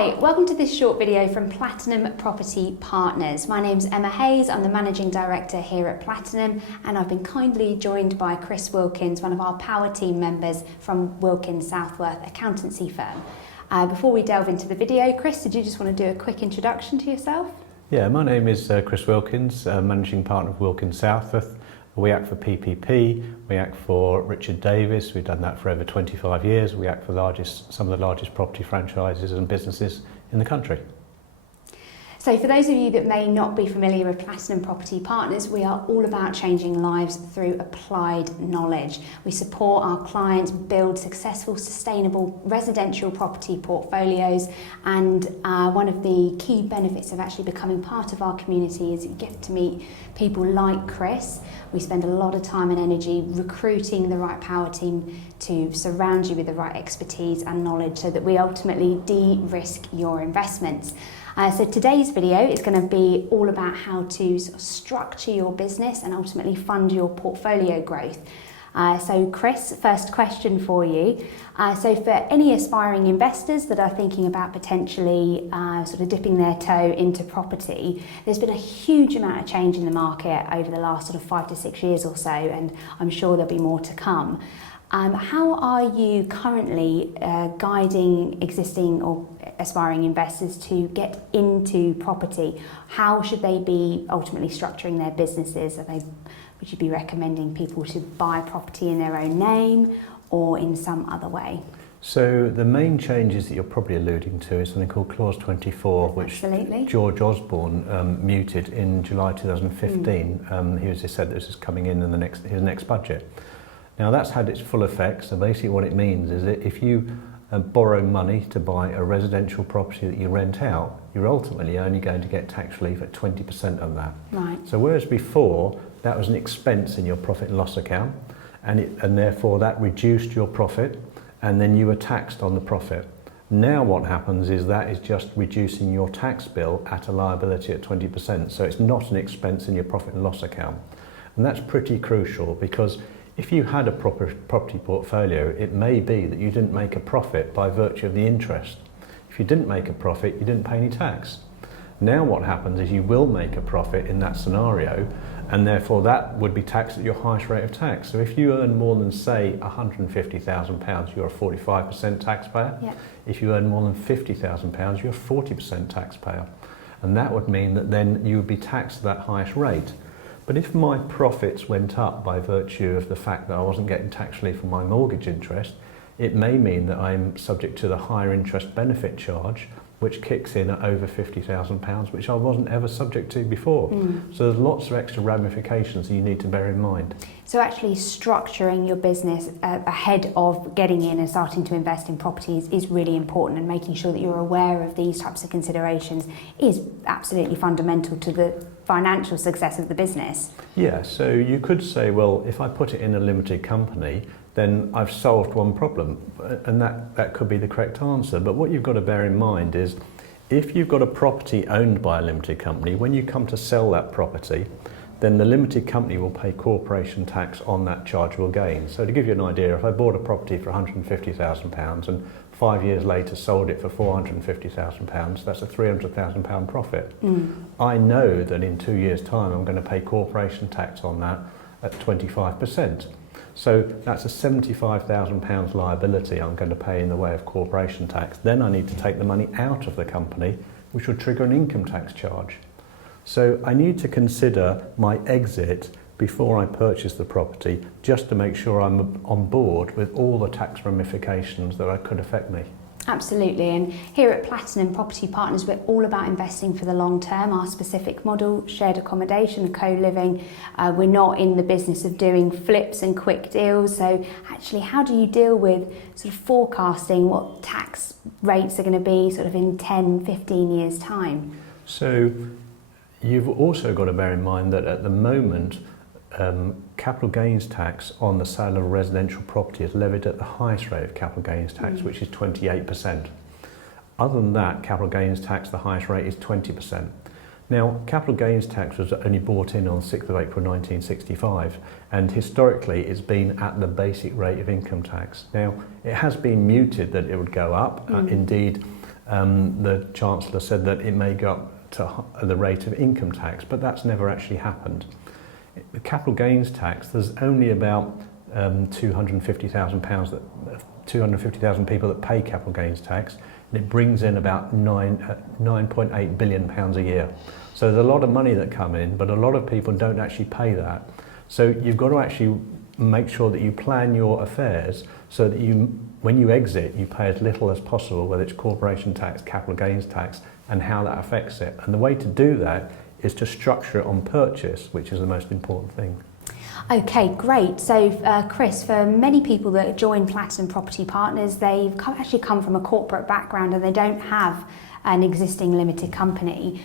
Hi, welcome to this short video from Platinum Property Partners. My name's Emma Hayes, I'm the Managing Director here at Platinum, and I've been kindly joined by Chris Wilkins, one of our power team members from Wilkins Southworth Accountancy firm. Before we delve into the video, Chris, did you just want to do a quick introduction to yourself? Yeah, my name is Chris Wilkins, Managing Partner of Wilkins Southworth. We act for PPP, we act for Richard Davis, we've done that for over 25 years. We act for some of the largest property franchises and businesses in the country. So for those of you that may not be familiar with Platinum Property Partners, we are all about changing lives through applied knowledge. We support our clients build successful, sustainable residential property portfolios, and one of the key benefits of actually becoming part of our community is you get to meet people like Chris. We spend a lot of time and energy recruiting the right power team to surround you with the right expertise and knowledge so that we ultimately de-risk your investments. So today's video is going to be all about how to sort of structure your business and ultimately fund your portfolio growth. So Chris, first question for you. So for any aspiring investors that are thinking about potentially sort of dipping their toe into property, there's been a huge amount of change in the market over the last sort of 5 to 6 years or so, and I'm sure there'll be more to come. How are you currently guiding existing or aspiring investors to get into property? How should they be ultimately structuring their businesses? Would you be recommending people to buy property in their own name or in some other way? So the main changes that you're probably alluding to is something called Clause 24, which Absolutely. George Osborne muted in July 2015. He was just said this is coming in his next budget. Now that's had its full effect. So basically what it means is that if you borrow money to buy a residential property that you rent out, you're ultimately only going to get tax relief at 20% of that. Right. So whereas before that was an expense in your profit and loss account, and therefore that reduced your profit, and then you were taxed on the profit. Now what happens is that is just reducing your tax bill at a liability at 20%. So it's not an expense in your profit and loss account. And that's pretty crucial, because if you had a proper property portfolio, it may be that you didn't make a profit by virtue of the interest. If you didn't make a profit, you didn't pay any tax. Now what happens is you will make a profit in that scenario, and therefore that would be taxed at your highest rate of tax. So if you earn more than, say, £150,000, you're a 45% taxpayer. Yep. If you earn more than £50,000, you're a 40% taxpayer. And that would mean that then you would be taxed at that highest rate. But if my profits went up by virtue of the fact that I wasn't getting tax relief on my mortgage interest, it may mean that I'm subject to the higher interest benefit charge, which kicks in at over £50,000, which I wasn't ever subject to before. So there's lots of extra ramifications that you need to bear in mind. So actually structuring your business ahead of getting in and starting to invest in properties is really important, and making sure that you're aware of these types of considerations is absolutely fundamental to the financial success of the business. Yeah, so you could say, well, if I put it in a limited company, then I've solved one problem, and that could be the correct answer. But what you've got to bear in mind is, if you've got a property owned by a limited company, when you come to sell that property, then the limited company will pay corporation tax on that chargeable gain. So to give you an idea, if I bought a property for £150,000 and 5 years later sold it for £450,000, that's a £300,000 profit. I know that in 2 years' time I'm going to pay corporation tax on that at 25%. So that's a £75,000 liability I'm going to pay in the way of corporation tax. Then I need to take the money out of the company, which would trigger an income tax charge. So I need to consider my exit before I purchase the property, just to make sure I'm on board with all the tax ramifications that could affect me. Absolutely, and here at Platinum Property Partners we're all about investing for the long term. Our specific model, shared accommodation, co-living, we're not in the business of doing flips and quick deals. So actually, how do you deal with sort of forecasting what tax rates are going to be sort of in 10, 15 years time? So you've also got to bear in mind that at the moment capital gains tax on the sale of a residential property is levied at the highest rate of capital gains tax, which is 28%. Other than that, capital gains tax, the highest rate is 20%. Now, capital gains tax was only brought in on 6th of April 1965, and historically it's been at the basic rate of income tax. Now, it has been muted that it would go up. Indeed, the Chancellor said that it may go up to the rate of income tax, but that's never actually happened. The capital gains tax, there's only about £250,000 250,000 people that pay capital gains tax, and it brings in about £9.8 billion a year. So there's a lot of money that come in, but a lot of people don't actually pay that. So you've got to actually make sure that you plan your affairs so that when you exit, you pay as little as possible, whether it's corporation tax, capital gains tax, and how that affects it. And the way to do that is to structure it on purchase, which is the most important thing. Okay, great. So, Chris, for many people that join Platinum Property Partners, they've actually come from a corporate background and they don't have an existing limited company.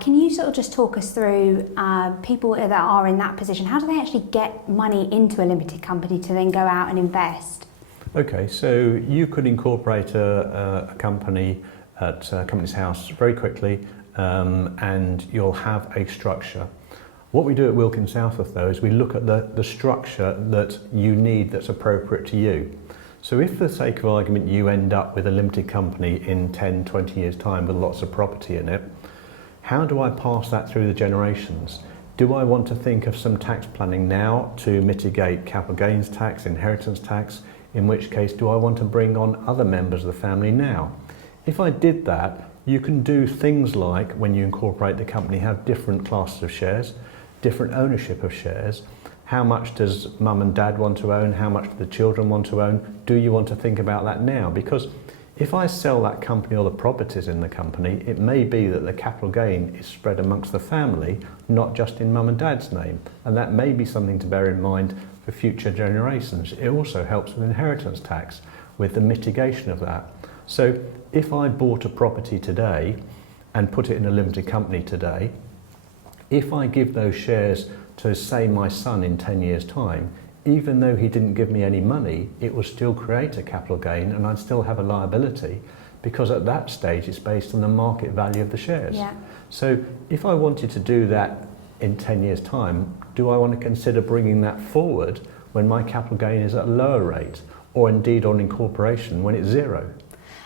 Can you sort of just talk us through people that are in that position? How do they actually get money into a limited company to then go out and invest? Okay, so you could incorporate a company at Companies House very quickly, and you'll have a structure. What we do at Wilkins Southworth though is we look at the structure that you need that's appropriate to you. So if for the sake of argument you end up with a limited company in 10, 20 years time with lots of property in it, how do I pass that through the generations? Do I want to think of some tax planning now to mitigate capital gains tax, inheritance tax? In which case, do I want to bring on other members of the family now? If I did that, you can do things like, when you incorporate the company, have different classes of shares, different ownership of shares. How much does mum and dad want to own? How much do the children want to own? Do you want to think about that now? Because if I sell that company or the properties in the company, it may be that the capital gain is spread amongst the family, not just in mum and dad's name. And that may be something to bear in mind for future generations. It also helps with inheritance tax, with the mitigation of that. So if I bought a property today and put it in a limited company today, if I give those shares to, say, my son in 10 years' time, even though he didn't give me any money, it will still create a capital gain and I'd still have a liability, because at that stage it's based on the market value of the shares. Yeah. So if I wanted to do that in 10 years' time, do I want to consider bringing that forward when my capital gain is at a lower rate, or indeed on incorporation when it's zero?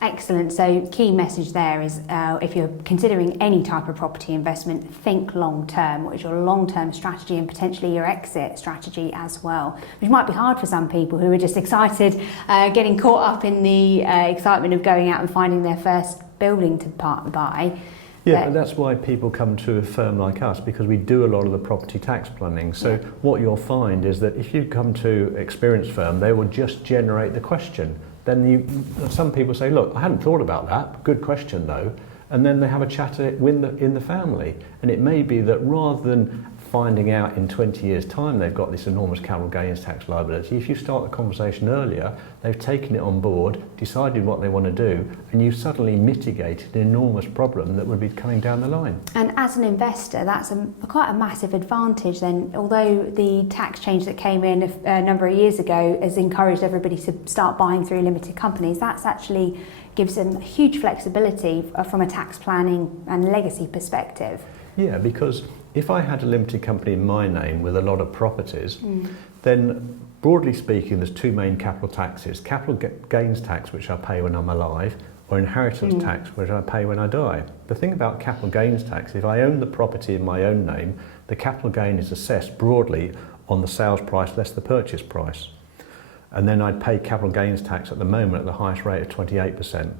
Excellent. So key message there is if you're considering any type of property investment, think long term. What is your long-term strategy and potentially your exit strategy as well, which might be hard for some people who are just excited, getting caught up in the excitement of going out and finding their first building to buy. Yeah, but that's why people come to a firm like us, because we do a lot of the property tax planning. So yeah, what you'll find is that if you come to an experienced firm, they will just generate the question. Then some people say, look, I hadn't thought about that, good question though, and then they have a chat in the family. And it may be that rather than finding out in 20 years' time they've got this enormous capital gains tax liability, if you start the conversation earlier, they've taken it on board, decided what they want to do, and you've suddenly mitigated an enormous problem that would be coming down the line. And as an investor, that's quite a massive advantage then. Although the tax change that came in a number of years ago has encouraged everybody to start buying through limited companies, that's actually gives them huge flexibility from a tax planning and legacy perspective. Yeah, because if I had a limited company in my name with a lot of properties, then broadly speaking, there's two main capital taxes: capital gains tax, which I pay when I'm alive, or inheritance tax, which I pay when I die. The thing about capital gains tax, if I own the property in my own name, the capital gain is assessed broadly on the sales price less the purchase price. And then I'd pay capital gains tax at the moment at the highest rate of 28%.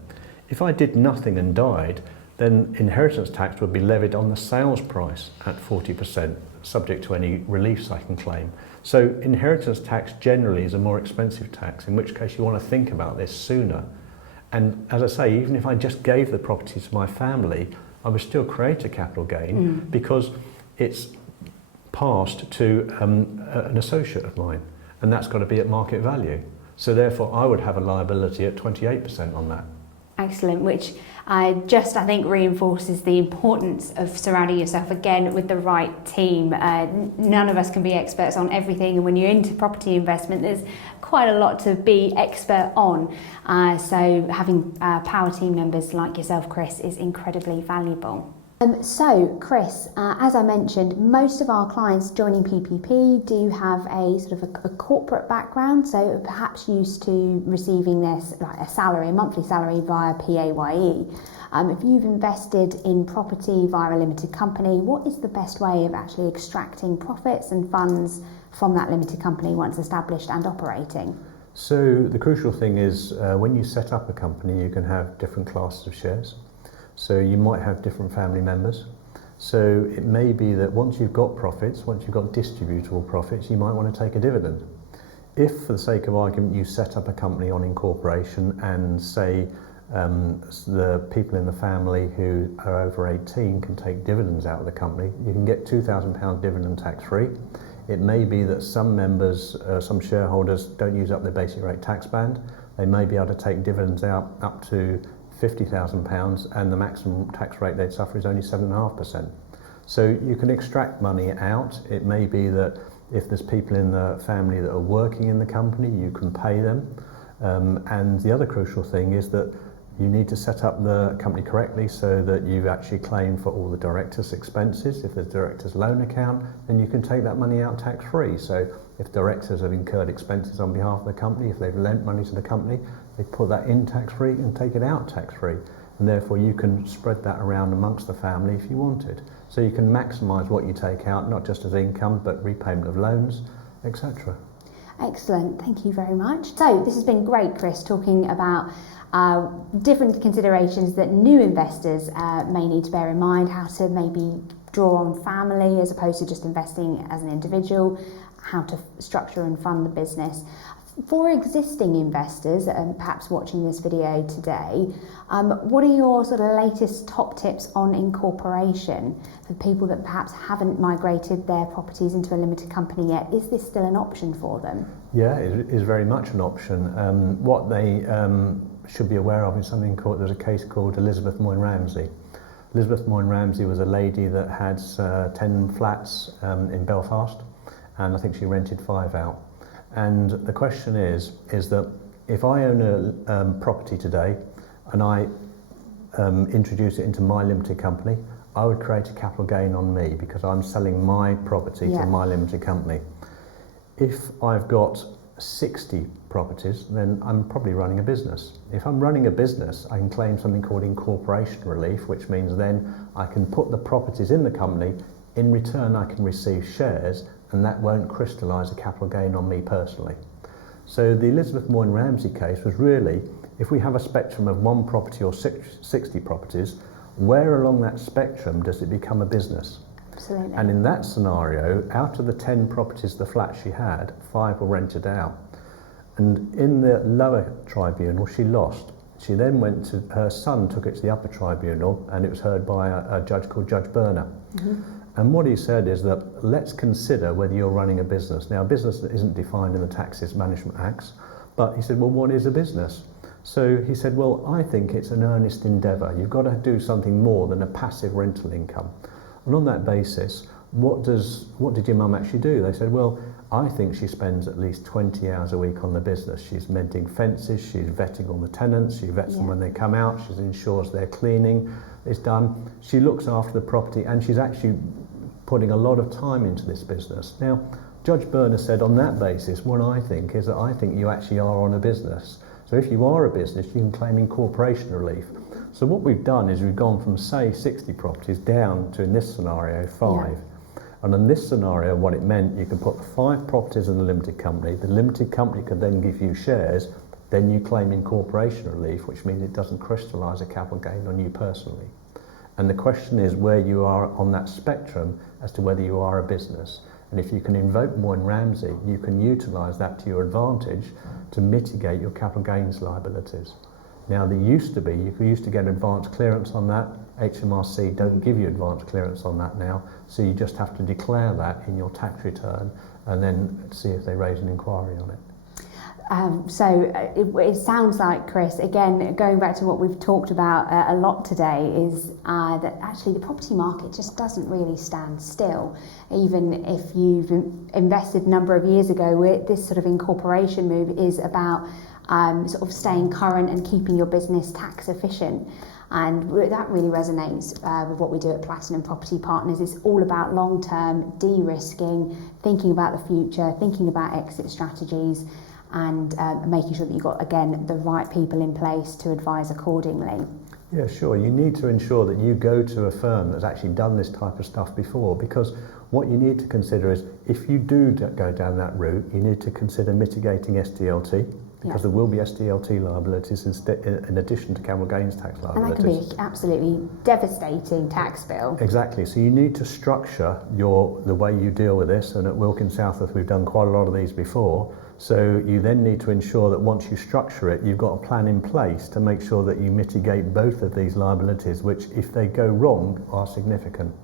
If I did nothing and died, then inheritance tax would be levied on the sales price at 40%, subject to any reliefs I can claim. So inheritance tax generally is a more expensive tax, in which case you want to think about this sooner. And as I say, even if I just gave the property to my family, I would still create a capital gain because it's passed to an associate of mine, and that's got to be at market value. So therefore I would have a liability at 28% on that. Excellent, which I think reinforces the importance of surrounding yourself again with the right team. None of us can be experts on everything, and when you're into property investment there's quite a lot to be expert on. So having power team members like yourself, Chris, is incredibly valuable. So, Chris, as I mentioned, most of our clients joining PPP do have a sort of a corporate background, so perhaps used to receiving this like a monthly salary via PAYE. If you've invested in property via a limited company, what is the best way of actually extracting profits and funds from that limited company once established and operating? So the crucial thing is when you set up a company, you can have different classes of shares. So you might have different family members. So it may be that once you've got profits, once you've got distributable profits, you might want to take a dividend. If, for the sake of argument, you set up a company on incorporation and say the people in the family who are over 18 can take dividends out of the company, you can get £2,000 dividend tax-free. It may be that some members, some shareholders don't use up their basic rate tax band. They may be able to take dividends out up to £50,000 and the maximum tax rate they'd suffer is only 7.5%. So you can extract money out. It may be that if there's people in the family that are working in the company, you can pay them. And the other crucial thing is that you need to set up the company correctly so that you've actually claimed for all the directors' expenses. If there's a director's loan account, then you can take that money out tax-free. So if directors have incurred expenses on behalf of the company, if they've lent money to the company, they put that in tax-free and take it out tax-free. And therefore you can spread that around amongst the family if you wanted. So you can maximise what you take out, not just as income, but repayment of loans, etc. Excellent, thank you very much. So this has been great, Chris, talking about different considerations that new investors may need to bear in mind, how to maybe draw on family as opposed to just investing as an individual, how to structure and fund the business. For existing investors and perhaps watching this video today, what are your sort of latest top tips on incorporation for people that perhaps haven't migrated their properties into a limited company yet? Is this still an option for them? Yeah, it is very much an option. What they should be aware of is something called, there's a case called Elizabeth Moyne Ramsey. Elizabeth Moyne Ramsey was a lady that had 10 flats in Belfast, and I think she rented 5 out. And the question is that if I own a property today and I introduce it into my limited company, I would create a capital gain on me because I'm selling my property to my limited company. If I've got 60 properties, then I'm probably running a business. If I'm running a business, I can claim something called incorporation relief, which means then I can put the properties in the company. In return, I can receive shares, and that won't crystallise a capital gain on me personally. So the Elizabeth Moyne Ramsey case was really, if we have a spectrum of 1 property or 60 properties, where along that spectrum does it become a business? Absolutely. And in that scenario, out of the 10 properties, the flats she had, 5 were rented out. And in the lower tribunal, she lost. She then went to, her son took it to the upper tribunal, and it was heard by a judge called Judge Berner. Mm-hmm. And what he said is that let's consider whether you're running a business. Now, a business isn't defined in the Taxes Management Acts, but he said, well, what is a business? So he said, well, I think it's an earnest endeavour. You've got to do something more than a passive rental income. And on that basis, what did your mum actually do? They said, well, I think she spends at least 20 hours a week on the business. She's mending fences, she's vetting all the tenants, she vets them when they come out, she ensures their cleaning is done. She looks after the property, and she's actually putting a lot of time into this business. Now, Judge Berner said on that basis, what I think is that I think you actually are on a business. So if you are a business, you can claim incorporation relief. So what we've done is we've gone from, say, 60 properties down to, in this scenario, 5. And in this scenario, what it meant, you could put 5 properties in the limited company. The limited company could then give you shares. Then you claim incorporation relief, which means it doesn't crystallise a capital gain on you personally. And the question is where you are on that spectrum as to whether you are a business. And if you can invoke Moyne Ramsey, you can utilise that to your advantage to mitigate your capital gains liabilities. Now, there used to be, you used to get advance clearance on that. HMRC don't give you advance clearance on that now, so you just have to declare that in your tax return and then see if they raise an inquiry on it. It sounds like, Chris, again, going back to what we've talked about a lot today, is that actually the property market just doesn't really stand still. Even if you've invested a number of years ago, this sort of incorporation move is about sort of staying current and keeping your business tax efficient. And that really resonates with what we do at Platinum Property Partners. It's all about long-term de-risking, thinking about the future, thinking about exit strategies, and making sure that you've got, again, the right people in place to advise accordingly. Yeah, sure. You need to ensure that you go to a firm that's actually done this type of stuff before, because what you need to consider is if you do go down that route, you need to consider mitigating SDLT, because there will be SDLT liabilities in addition to capital gains tax liabilities. And that can be absolutely devastating tax bill. Exactly. So you need to structure the way you deal with this, and at Wilkins Southworth we've done quite a lot of these before. So you then need to ensure that once you structure it, you've got a plan in place to make sure that you mitigate both of these liabilities, which, if they go wrong, are significant.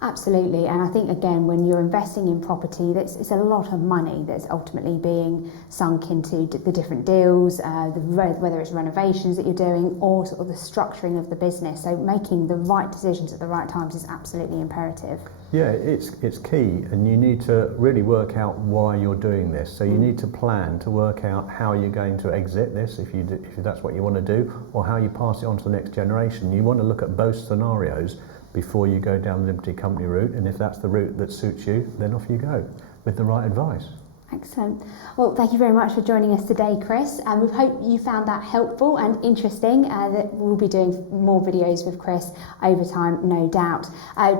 Absolutely, and I think, again, when you're investing in property, it's a lot of money that's ultimately being sunk into the different deals, whether it's renovations that you're doing or sort of the structuring of the business. So making the right decisions at the right times is absolutely imperative. Yeah, it's key, and you need to really work out why you're doing this. So you need to plan to work out how you're going to exit this, if that's what you want to do, or how you pass it on to the next generation. You want to look at both scenarios before you go down the limited company route, and if that's the route that suits you, then off you go with the right advice. Excellent. Well, thank you very much for joining us today, Chris, and we hope you found that helpful and interesting. That we'll be doing more videos with Chris over time, no doubt.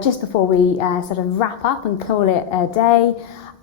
Just before we sort of wrap up and call it a day,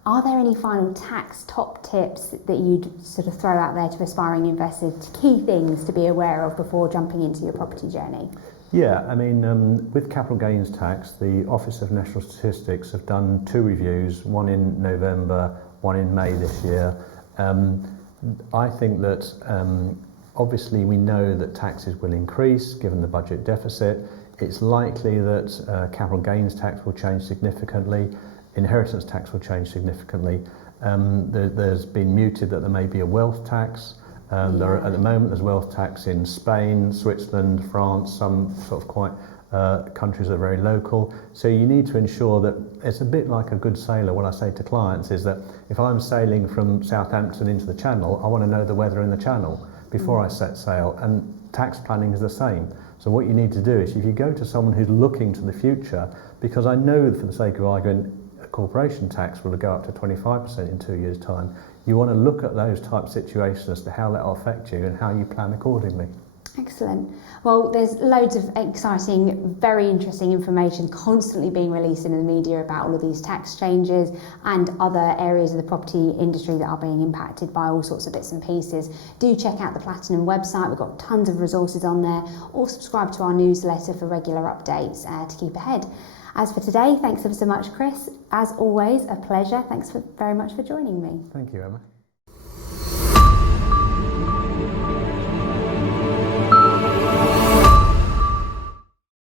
are there any final tax top tips that you'd sort of throw out there to aspiring investors, key things to be aware of before jumping into your property journey? Yeah, I mean, with capital gains tax, the Office of National Statistics have done 2 reviews, one in November, one in May this year. I think that obviously we know that taxes will increase given the budget deficit. It's likely that capital gains tax will change significantly, inheritance tax will change significantly. There's been mooted that there may be a wealth tax. At the moment there's wealth tax in Spain, Switzerland, France, some sort of quite countries that are very local. So you need to ensure that it's a bit like a good sailor. What I say to clients is that if I'm sailing from Southampton into the Channel, I want to know the weather in the Channel before I set sail, and tax planning is the same. So what you need to do is, if you go to someone who's looking to the future, because I know for the sake of argument corporation tax will go up to 25% in 2 years' time, you want to look at those type of situations as to how that will affect you and how you plan accordingly. Excellent. Well, there's loads of exciting, very interesting information constantly being released in the media about all of these tax changes and other areas of the property industry that are being impacted by all sorts of bits and pieces. Do check out the Platinum website. We've got tons of resources on there, or subscribe to our newsletter for regular updates to keep ahead. As for today, thanks ever so much, Chris. As always, a pleasure. Thanks very much for joining me. Thank you, Emma.